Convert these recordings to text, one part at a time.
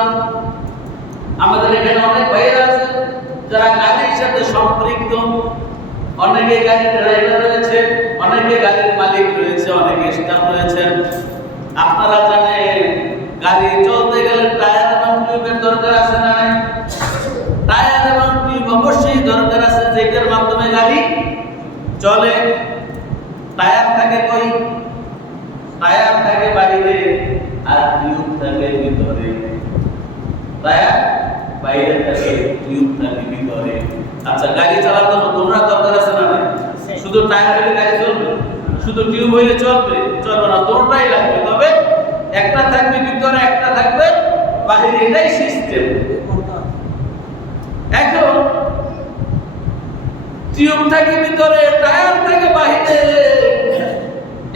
না। আমাদের এখানে অনেক ভাইয়েরা আছে যারা গাড়ির সাথে সম্পৃক্ত, অনেকে গাড়ির ড্রাইভার রয়েছে, অনেকে গাড়ির মালিক রয়েছে, অনেকে স্টাফ রয়েছেন। আপনারা জানেন গাড়ি চলতে গেলে টায়ার এবং টিউবের দরকার আছে না? টায়ার এবং টিউব অবশ্যই দরকার আছে, যেটার মাধ্যমে গাড়ি চলে। টায়ার থাকে কই? টায়ার থাকে বাইরে আর টিউব থাকে ভিতরে। টায়ার বাইরে থাকে, টিউব থাকে ভিতরে। আচ্ছা, গাড়ি চালার জন্য তোমরা দরকার আছে না? শুধু টায়ার হলে গাড়ি চলবে, শুধু টিউব হইলে চলবে? চলবে না, তোমরাই লাগবে। তবে একটা থাকবে ভিতরে, একটা থাকবে বাইরে, এটাই সিস্টেম। এখন টিউব থাকে ভিতরে, টায়ার থাকে বাইরে।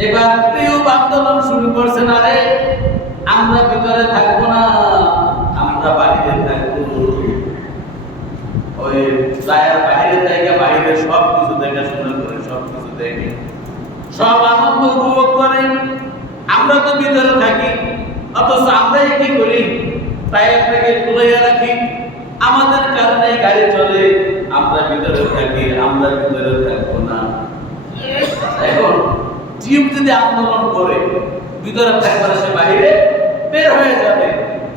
এবার টিউব আন্দোলন শুরু করছে, না রে আমরা ভিতরে থাকবো না, আমরা বাইরে থাকবো। ওই টায়ার বাইরে থেকে, বাইরে সব কিছু দেখাশোনা করে, সব কিছু দেখে, সব আনন্দ উপভোগ করে। আমরা তো ভিতরে থাকি, অথচ আমরাই কি করি? টায়ারটাকে খুলে রাখি, আমাদের কারণে গাড়ি চলে, আমরা ভিতরে থাকি, আমরা ভিতরে থাকবো না। এখন টিউব যদি আন্দোলন করে ভিতরে থাকবে না, সে বাইরে বের হয়ে যাবে।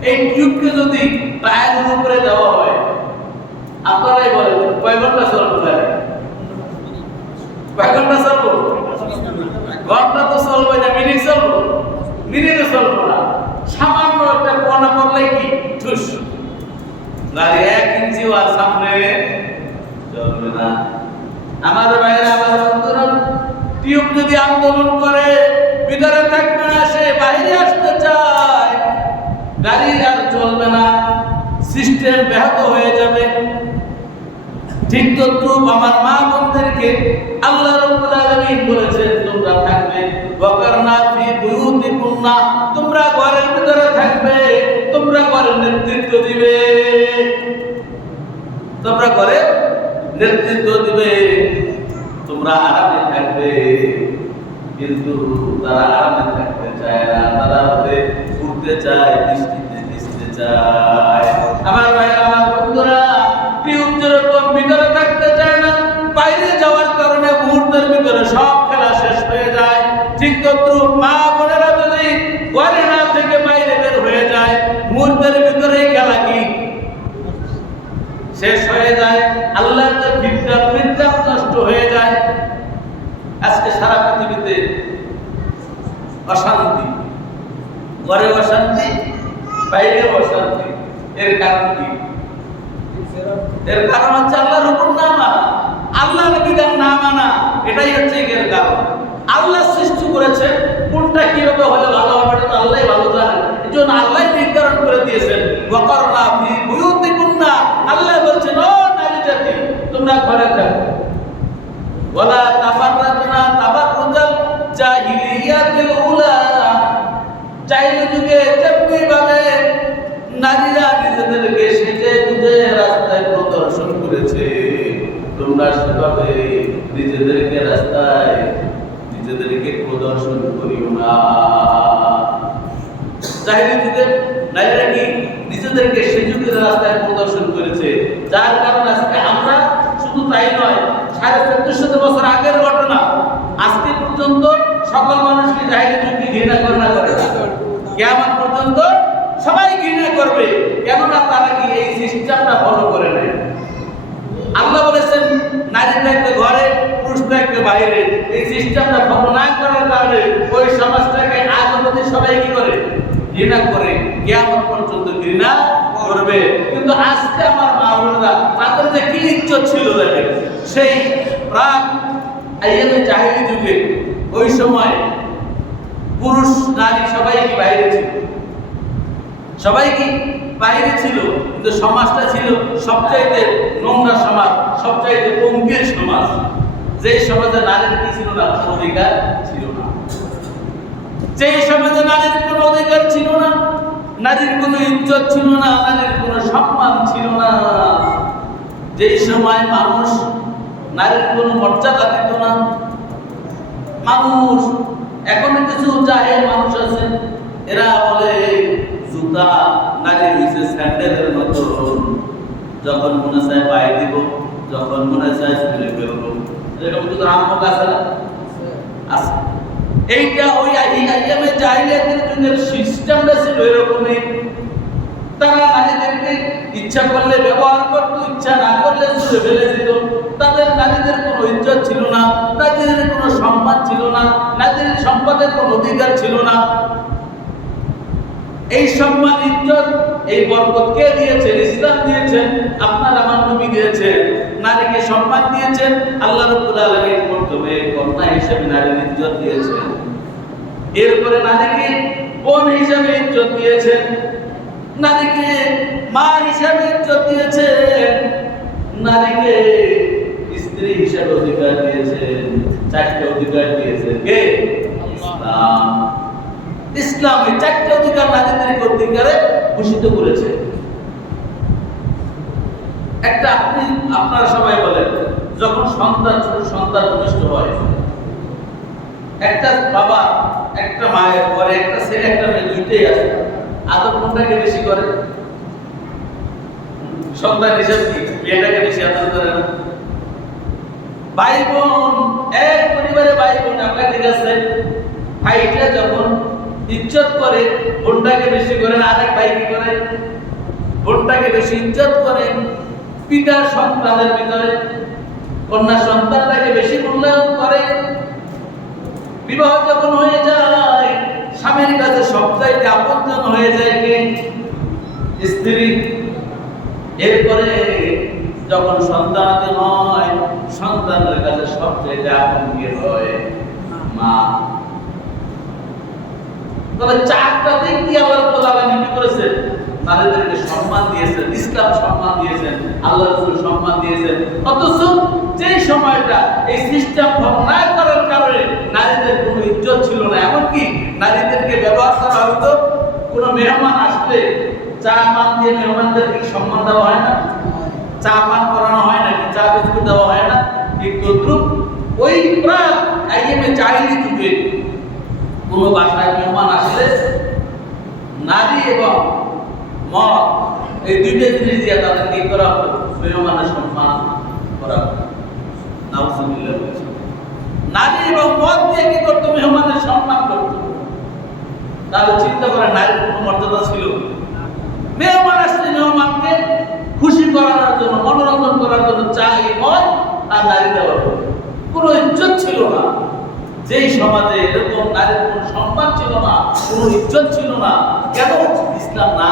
এই টিউবকে যদি টায়ারের উপরে দেওয়া হয়, আপনারাই বলেন কয় ঘন্টা চলবে গাড়ি? কয় ঘন্টা চলবো? ঘন্টা তো চলবে না, মিনিট চলবো? মিনিটে চলবো না। সামান্য একটা কোনা পড়লে কি ঠুস, গাড়ি 1 ইঞ্চিও আর সামনে চলবে না। আমাদের বাইরে আবার বন্ধুরা, টিউব যদি আন্দোলন করে ভিতরে থাকবে না, সে বাইরে আসতে চায়, গাড়ি আর চলবে না, সিস্টেম ব্যাহত হয়ে যাবে। ঠিক তদ্রূপ আমার মা বোনদেরকে আল্লাহ রাব্বুল আলামিন বলেছেন তোমরা থাকবে ওয়াকারনা ফি বুয়ুতিকুন্না, তোমরা ঘরের ভিতরে থাকবে, তোমরা ঘরের নেতৃত্ব দিবে, তোমরা ঘরে নেতৃত্ব দিবে, তোমরা আরামে থাকবে। কিন্তু তারা আরামে থাকতে চায় না, তারা হতে ঘুরতে চায়, বৃষ্টিতে ভিজতে চায়। আমার ভাইরা, আমার বন্ধুরা, টিউব যেরকম ভিতরে থাকতে চায় না, বাইরে যাওয়ার কারণে মুহূর্তের ভিতরে সব খেলা শেষ হয়ে যায়। ঠিক তদ্রূপ মা বোনেরা যদি ঘরে না থেকে বাইরে বের হয়ে যায়, মুহূর্তের ভিতরে খেলা কি শেষ হয়ে যায়। আল্লাহর যে বিদ্যা নষ্ট হয়ে যায়। আজকে সারা পৃথিবীতে অশান্তি, ঘরে অশান্তি, বাইরে অশান্তি। এর কারণ কি? এর কারণ হচ্ছে আল্লাহর হুকুম না মানা, আল্লাহর বিধান না মানা। এটাই হচ্ছে এর কারণ। আল্লাহ সৃষ্টি করেছেন, কোনটা কিভাবে হলে ভালো হবে এটা তো আল্লাহই ভালো জানেন। এজন্য আল্লাহই নির্ধারণ করে দিয়েছেন ওয়াকারনা ফি বুয়ুতিকুন্না। আল্লাহ বলছেন, ও নারী জাতি, তোমরা ঘরে থাকো। ওয়ালা তাবাররাজনা তাবাররুজাল জাহিলিয়াতিল উলা। জাহিলি যুগে যেমনি ভাবে নারীরা নিজেদেরকে সেজে গুজে রাস্তায় প্রদর্শন করেছে, তোমরা সেভাবে নিজেদেরকে রাস্তায় নিজেদেরকে প্রদর্শন করিও না। জাহিলি যুগে নারীরা কি নিজেদেরকে সেজে গুজে রাস্তায় প্রদর্শন করেছে, যার কারণে আজকে আমরা শুধু তাই নয়, 1450 বছর আগের ঘটনা, আজকে পর্যন্ত সকল মানুষকে জাহিলি যুগকে ঘৃণা করে না করে? কিয়ামত পর্যন্ত সবাই ঘৃণা করবে, কেননা তারা কি এই সিস্টেমটা ফলো করে নেয়। আল্লাহ বলেছেন নারী থাকবে ঘরে, পুরুষ থাকবে বাইরে। এই সিস্টেমটা ফলো না করার কারণে ওই সমাজটাকে আজ অবধি সবাই কি করে? ঘৃণা করে, কিয়ামত পর্যন্ত ঘৃণা করবে। কিন্তু আজকে আমার মা বোনেরা, তাদের যে কি ইজ্জত ছিল দেখেন, সেই প্রাক আইয়ামে জাহিলি যুগে ওই সময় পুরুষ নারী সবাই কি বাইরে ছিল? সবাই কি বাইরে ছিল? কিন্তু সমাজটা ছিল সবচাইতে নোংরা সমাজ, সবচাইতে পঙ্কিল সমাজ। যেই সমাজে নারীর কি ছিল না? অধিকার ছিল না। যেই সমাজে নারীর কোনো অধিকার ছিল না, নারীর কোনো ইজ্জত ছিল না, নারীর কোনো সম্মান ছিল না, যেই সময় মানুষ নারীর কোনো মর্যাদা দিত না। মানুষ, এখন কিছু জাহেল মানুষ আছে, এরা বলে জুতা নারী হয়েছে স্যান্ডেলের মতো, যখন মনে চায় পায়ে দিব, যখন মনে চায় চুলে ফেলবো। এরকম কিন্তু রামক আছে না? আছে। এইটা ওই আইয়ামে জাহিলিয়াতের যুগের সিস্টেমটা ছিল এরকমই। তারা নারীদেরকে ইচ্ছা করলে ব্যবহার করত, ইচ্ছা না করলে ছুঁড়ে ফেলে দিত। তাদের নারীদের কোনো ইজ্জত ছিল না, নারীদের কোনো সম্মান ছিল না, নারীদের সম্পদের কোনো অধিকার ছিল না। এই সম্মান, ইজ্জত, এই বরকত কে দিয়েছেন? ইসলাম দিয়েছেন, আপনার আমার নবী দিয়েছেন। নারীকে সম্মান দিয়েছেন আল্লাহ রাব্বুল আলামিন, প্রথমে কন্যা হিসেবে নারীর ইজ্জত দিয়েছেন, এরপরে নারীকে বোন হিসেবে ইজ্জত দিয়েছেন, নারীকে মা হিসেবে ইজ্জত দিয়েছেন, নারীকে স্ত্রী হিসেবে অধিকার দিয়েছেন। চারটি অধিকার দিয়েছেন কে? ইসলাম। ইসলাম এই চারটি অধিকার নারীদেরকে অধিকারে ভূষিত করেছে। একটা আপনারা সবাই বলেন, যখন ছোট সন্তান ভূমিষ্ঠ হয়, একটা বাবা একটা মায়ের পরে একটা ছেলে একটা মেয়ে দুইটাই আছে, আদর কোনটাকে বেশি করে? সন্তান হিসেবে কি মেয়েটাকে বেশি আদর করে না? ভাই বোন, এক পরিবারে ভাই বোন, আপনার ঠিক আছে, ভাইটা যখন ইজ্জত করে বোনটাকে বেশি করে না, আরেক ভাই কি করে? বোনটাকে বেশি ইজ্জত করে। পিতা সন্তানের ভিতরে কন্যা সন্তানটাকে বেশি মূল্যায়ন করে। বিবাহ যখন হয়ে যায়, স্বামীর কাছে সবচাইতে আপনজন হয়ে যায় কে? স্ত্রী। এরপরে যখন সন্তানাদি হয়, সন্তানের কাছে সবচাইতে আপন কে হয়? মা। তবে চারটা দিক দিয়ে আল্লাহ রাব্বুল আলামিন কি করেছেন? নারীদেরকে সম্মান দিয়েছেন, ইসলাম সম্মান দিয়েছেন, আল্লাহ রাসূল সম্মান দিয়েছেন। অথচ যে সময়টা এই সিস্টেম না করার কারণে নারীদের কোনো ইজ্জত ছিল না। এমনকি নারীদেরকে ব্যবহার করা হতো, কোনো মেহমান আসলে চা পান দিয়ে মেহমানদেরকে সম্মান দেওয়া হয় না? চা পান করানো হয় নাকি? চা বিস্কুট দেওয়া হয় না? ঠিক তদ্রুপ ওই প্রাক আইএমএ জাহিলি যুগে কোনো বাসায় মেহমান আসলে নারী এবং মদ, এই দুইটা জিনিস দিয়ে তাদের কি করা হতো? মেহমানের সম্মান করা হতো। নাউজুবিল্লাহ। নারী এবং মদ দিয়ে কি করতো? মেহমানের সম্মান করতো। তাহলে চিন্তা করে, নারীর কোনো মর্যাদা ছিল? মেহমান আসলে মেহমানকে খুশি করানোর জন্য, মনোরঞ্জন করার জন্য চাই মদ আর নারী দেওয়া হতো। কোনো ইজ্জত ছিল না। যেই সমাজে এরকম নারীর কোনো সম্মান ছিল না, কোনো ইজ্জত ছিল না, কেন? ইসলাম না